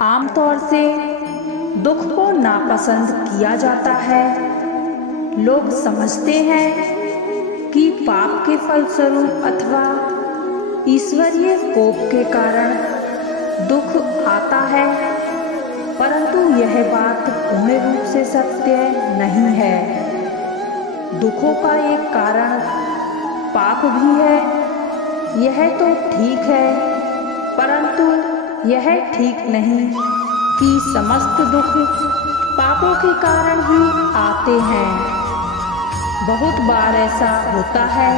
आमतौर से दुख को नापसंद किया जाता है। लोग समझते हैं कि पाप के फलस्वरूप अथवा ईश्वरीय कोप के कारण दुख आता है, परंतु यह बात पूर्ण रूप से सत्य नहीं है। दुखों का एक कारण पाप भी है, यह तो ठीक है, परंतु यह ठीक नहीं कि समस्त दुख पापों के कारण ही आते हैं। बहुत बार ऐसा होता है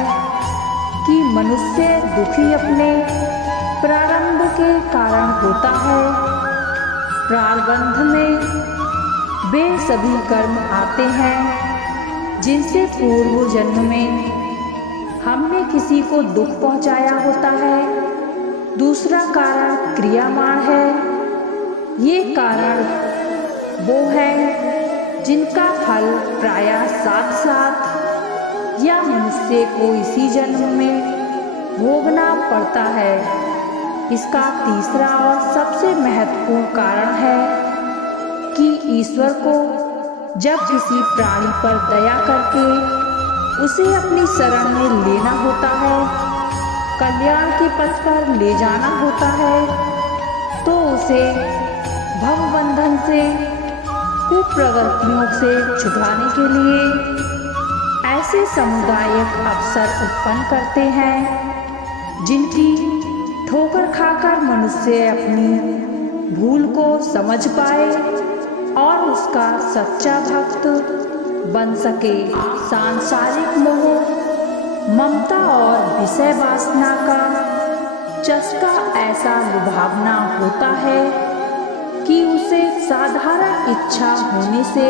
कि मनुष्य दुखी अपने प्रारंभ के कारण होता है। प्रारब्ध में वे सभी कर्म आते हैं जिनसे पूर्व जन्म में हमने किसी को दुख पहुंचाया होता है। दूसरा कारण क्रियामाण है। ये कारण वो है जिनका फल प्रायः साथ साथ या मनुष्य को इसी जन्म में भोगना पड़ता है। इसका तीसरा और सबसे महत्वपूर्ण कारण है कि ईश्वर को जब किसी प्राणी पर दया करके उसे अपनी शरण में लेना होता है, कल्याण के पथ पर ले जाना होता है, तो उसे भवबंधन से, कुप्रवृत्तियों से छुड़ाने के लिए ऐसे सामुदायिक अवसर उत्पन्न करते हैं जिनकी ठोकर खाकर मनुष्य अपनी भूल को समझ पाए और उसका सच्चा भक्त बन सके। सांसारिक मोह, ममता और विषय वासना का चस्का ऐसा लुभावना होता है कि उसे साधारण इच्छा होने से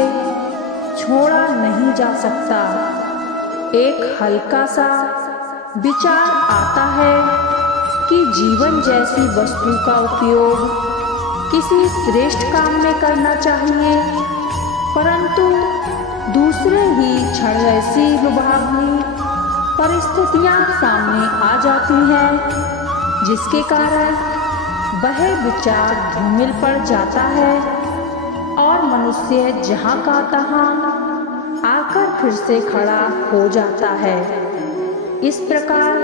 छोड़ा नहीं जा सकता। एक हल्का सा विचार आता है कि जीवन जैसी वस्तु का उपयोग किसी श्रेष्ठ काम में करना चाहिए, परंतु दूसरे ही क्षण ऐसी लुभावनी परिस्थितियां सामने आ जाती हैं जिसके कारण वह विचार धूमिल पड़ जाता है और मनुष्य जहां का तहां आकर फिर से खड़ा हो जाता है। इस प्रकार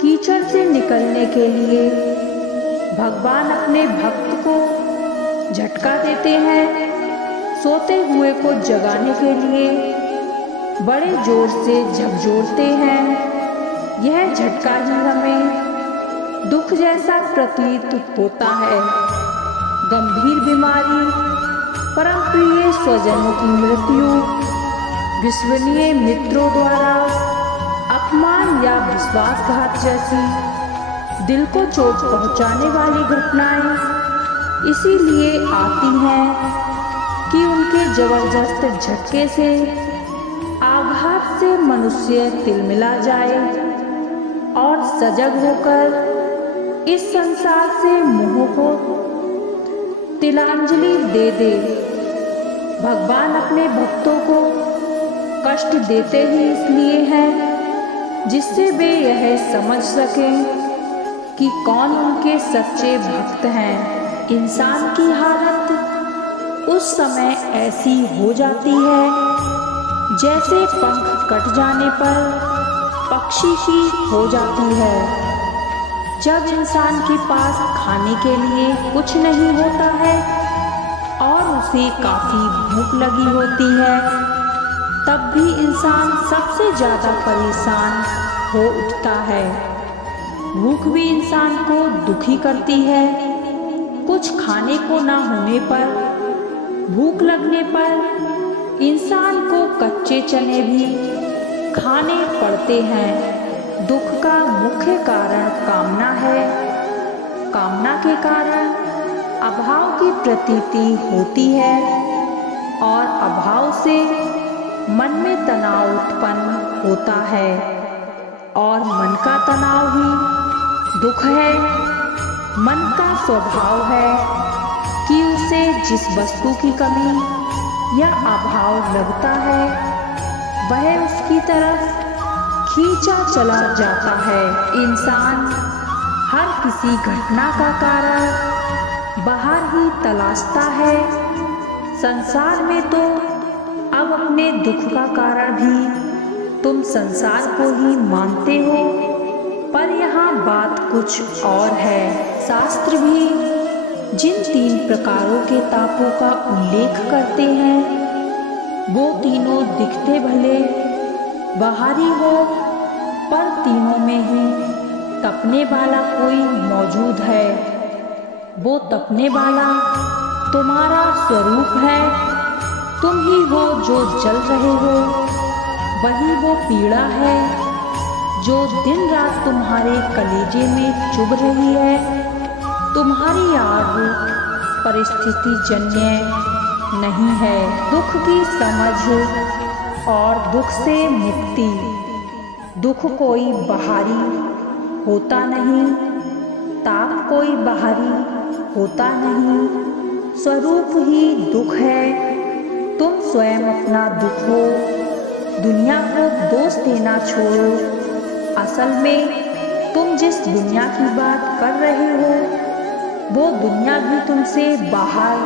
कीचड़ से निकलने के लिए भगवान अपने भक्त को झटका देते हैं। सोते हुए को जगाने के लिए बड़े जोर से झकझोरते हैं। यह झटका ही हमें दुख जैसा प्रतीत होता है। गंभीर बीमारी, परम प्रिय स्वजनों की मृत्यु, विश्वसनीय मित्रों द्वारा अपमान या विश्वासघात जैसी दिल को चोट पहुंचाने वाली घटनाएं इसीलिए आती हैं कि उनके जबरदस्त झटके से, आघात से मनुष्य तिलमिला जाए और सजग होकर इस संसार से मोह को तिलांजलि दे दे। भगवान अपने भक्तों को कष्ट देते ही इसलिए हैं जिससे वे यह समझ सकें कि कौन उनके सच्चे भक्त हैं। इंसान की हालत उस समय ऐसी हो जाती है जैसे पंख कट जाने पर पक्षी की हो जाती है। जब इंसान के पास खाने के लिए कुछ नहीं होता है और उसे काफी भूख लगी होती है, तब भी इंसान सबसे ज्यादा परेशान हो उठता है। भूख भी इंसान को दुखी करती है। कुछ खाने को ना होने पर, भूख लगने पर इंसान को कच्चे चने भी खाने पड़ते हैं। दुख का मुख्य कारण कामना है। कामना के कारण अभाव की प्रतीति होती है और अभाव से मन में तनाव उत्पन्न होता है और मन का तनाव ही दुख है। मन का स्वभाव है कि उसे जिस वस्तु की कमी या अभाव लगता है वह उसकी तरफ खींचा चला जाता है। इंसान हर किसी घटना का कारण बाहर ही तलाशता है। संसार में तो अब अपने दुख का कारण भी तुम संसार को ही मानते हो, पर यहाँ बात कुछ और है। शास्त्र भी जिन 3 प्रकारों के तापों का उल्लेख करते हैं, वो तीनों दिखते भले बाहरी हो, पर तीनों में ही तपने वाला कोई मौजूद है। वो तपने वाला तुम्हारा स्वरूप है। तुम ही हो जो जल रहे हो। वही वो पीड़ा है जो दिन रात तुम्हारे कलेजे में चुभ रही है। तुम्हारी आग परिस्थिति जन्य नहीं है। दुख की समझ और दुख से मुक्ति। दुख कोई बाहरी होता नहीं, ताप कोई बाहरी होता नहीं, स्वरूप ही दुख है। तुम स्वयं अपना दुख हो। दुनिया को दोष देना छोड़ो। असल में तुम जिस दुनिया की बात कर रहे हो, वो दुनिया भी तुमसे बाहर,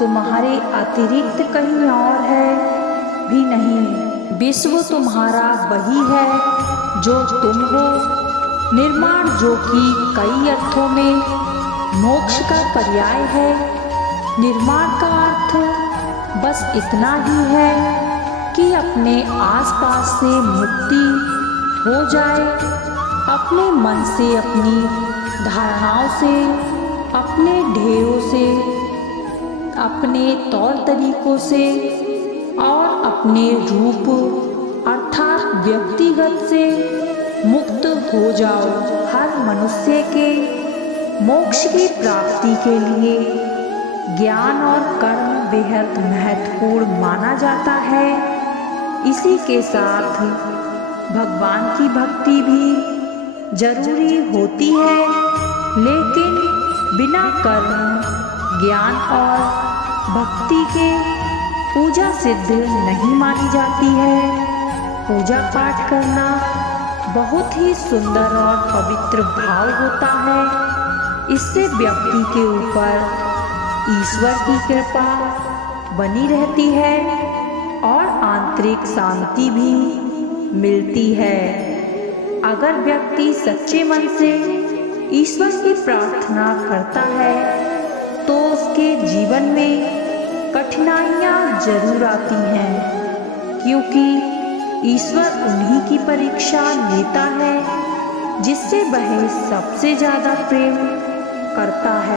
तुम्हारे अतिरिक्त कहीं और है भी नहीं। विश्व तुम्हारा वही है जो तुम हो। निर्माण जो कि कई अर्थों में मोक्ष का पर्याय है। निर्माण का अर्थ बस इतना ही है कि अपने आसपास से मुक्ति हो जाए, अपने मन से, अपनी धारणाओं से, अपने ढेरों से, अपने तौर तरीकों से और अपने रूप अर्थात व्यक्तिगत से मुक्त हो जाओ। हर मनुष्य के मोक्ष की प्राप्ति के लिए ज्ञान और कर्म बेहद महत्वपूर्ण माना जाता है। इसी के साथ भगवान की भक्ति भी जरूरी होती है, लेकिन बिना कर्म, ज्ञान और भक्ति के पूजा सिद्ध नहीं मानी जाती है। पूजा पाठ करना बहुत ही सुंदर और पवित्र भाव होता है। इससे व्यक्ति के ऊपर ईश्वर की कृपा बनी रहती है और आंतरिक शांति भी मिलती है। अगर व्यक्ति सच्चे मन से ईश्वर की प्रार्थना करता है तो उसके जीवन में कठिनाइयाँ जरूर आती हैं, क्योंकि ईश्वर उन्हीं की परीक्षा लेता है जिससे वह सबसे ज़्यादा प्रेम करता है।